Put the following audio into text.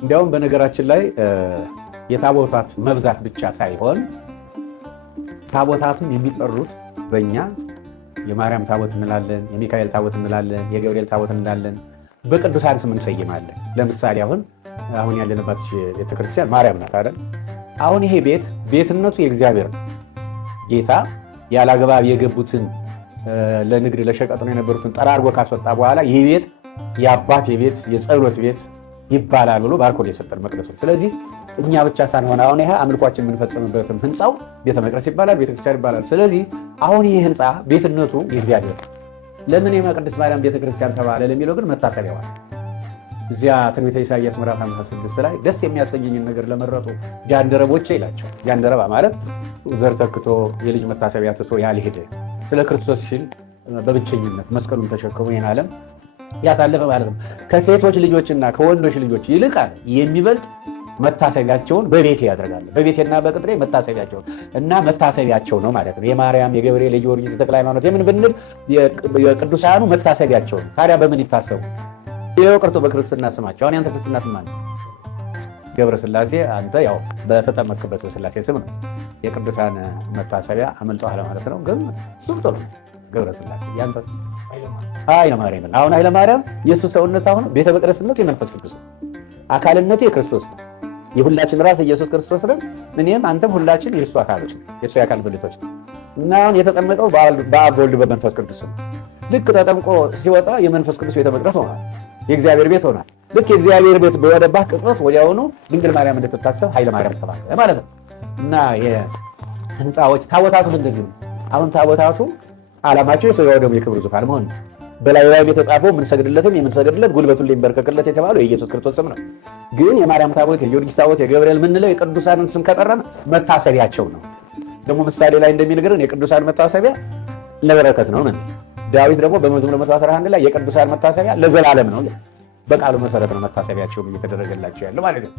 እንዲያውም በነገራችን ላይ የታቦታት መብዛት ብቻ ሳይሆን ታቦታቱም የሚጠሩት በእኛ የማርያም ታቦት እንላለን፣ የሚካኤል ታቦት እንላለን፣ የገብርኤል ታቦት እንላለን፣ በቅዱሳን ስም እንሰይማለን። ለምሳሌ አሁን ያለንባት ቤተክርስቲያን ማርያም ናት አይደል? አሁን ይሄ ቤትነቱ የእግዚአብሔር ነው። ጌታ ያላግባብ የገቡትን ለንግድ ለሸቀጥ ነው የነበሩትን ጠራርጎ ካስወጣ በኋላ ይህ ቤት የአባት ቤት የጸሎት ቤት ይባላል ብሎ ባርኮ የሰጠን መቅደሱ። ስለዚህ እኛ ብቻ ሳንሆን አሁን ይሄ አምልኳችን የምንፈጽምበትም ህንጻው ቤተ መቅደስ ይባላል፣ ቤተክርስቲያን ይባላል። ስለዚህ አሁን ይህ ህንጻ ቤትነቱ የእግዚአብሔር ለምን የቅድስት ማርያም ቤተክርስቲያን ተባለ ለሚለው ግን መታሰቢያዋ እዚያ ትንቢተ ኢሳይያስ ምዕራፍ 56 ላይ ደስ የሚያሰኘኝን ነገር ለመረጡ ጃንደረቦቼ ይላቸው። ጃንደረባ ማለት ዘር ተክቶ የልጅ መታሰቢያ ትቶ ያልሄደ ስለ ክርስቶስ ሲል በብቸኝነት መስቀሉን ተሸክሞ ይህን ዓለም ያሳለፈ ማለት ነው። ከሴቶች ልጆችና ከወንዶች ልጆች ይልቃል የሚበልጥ መታሰቢያቸውን በቤቴ ያደርጋል። በቤቴና በቅጥሬ መታሰቢያቸውን እና መታሰቢያቸው ነው ማለት ነው። የማርያም የገብርኤል የጊዮርጊስ የተክለ ሃይማኖት የምን ብንል የቅዱሳኑ መታሰቢያቸው ነው። ታዲያ በምን ይታሰቡ? ይኸው ቀርቶ በክርስትና ስማቸው አሁን ያንተ ክርስትና ስም ማለት ገብረ ሥላሴ አንተ ያው በተጠመቅበት በሥላሴ ስም ነው። የቅዱሳን መታሰቢያ አመልጠዋል ማለት ነው። ግን ሱብቶ ነው ገብረ ሥላሴ ያንተ ኃይለ ማርያም። አሁን ኃይለ ማርያም የሱ ሰውነት አሁን ቤተ መቅደስነቱ የመንፈስ ቅዱስ አካልነቱ የክርስቶስ ነው። የሁላችን ራስ ኢየሱስ ክርስቶስ ነው። እኔም አንተም ሁላችን የእሱ አካሎች ነው፣ የእሱ የአካል ብልቶች ነው። እና አሁን የተጠመቀው በአብ በወልድ በመንፈስ ቅዱስ ነው። ልክ ተጠምቆ ሲወጣ የመንፈስ ቅዱስ ቤተ መቅደስ ሆኗል፣ የእግዚአብሔር ቤት ሆኗል። ልክ የእግዚአብሔር ቤት በወደባት ቅጽበት ወዲያውኑ ድንግል ማርያም እንድትታሰብ ኃይለ ማርያም ተባለ ማለት ነው። እና የህንፃዎች ታቦታቱ እንደዚህ ነው። አሁን ታቦታቱ ዓላማቸው የሥጋው ደሙ የክብሩ ዙፋን መሆን ነው። በላዩ ላይ የተጻፈው የምንሰግድለት ጉልበቱን ሊንበረከክለት የተባለው የኢየሱስ ክርስቶስ ስም ነው። ግን የማርያም ታቦት፣ የጊዮርጊስ ታቦት፣ የገብርኤል ምንለው የቅዱሳንን ስም ከጠራን መታሰቢያቸው ነው። ደግሞ ምሳሌ ላይ እንደሚነግረን የቅዱሳን መታሰቢያ ለበረከት ነው። ዳዊት ደግሞ በመዝሙር 111 ላይ የቅዱሳን መታሰቢያ ለዘላለም ነው። በቃሉ መሰረት ነው መታሰቢያቸው እየተደረገላቸው ያለው ማለት ነው።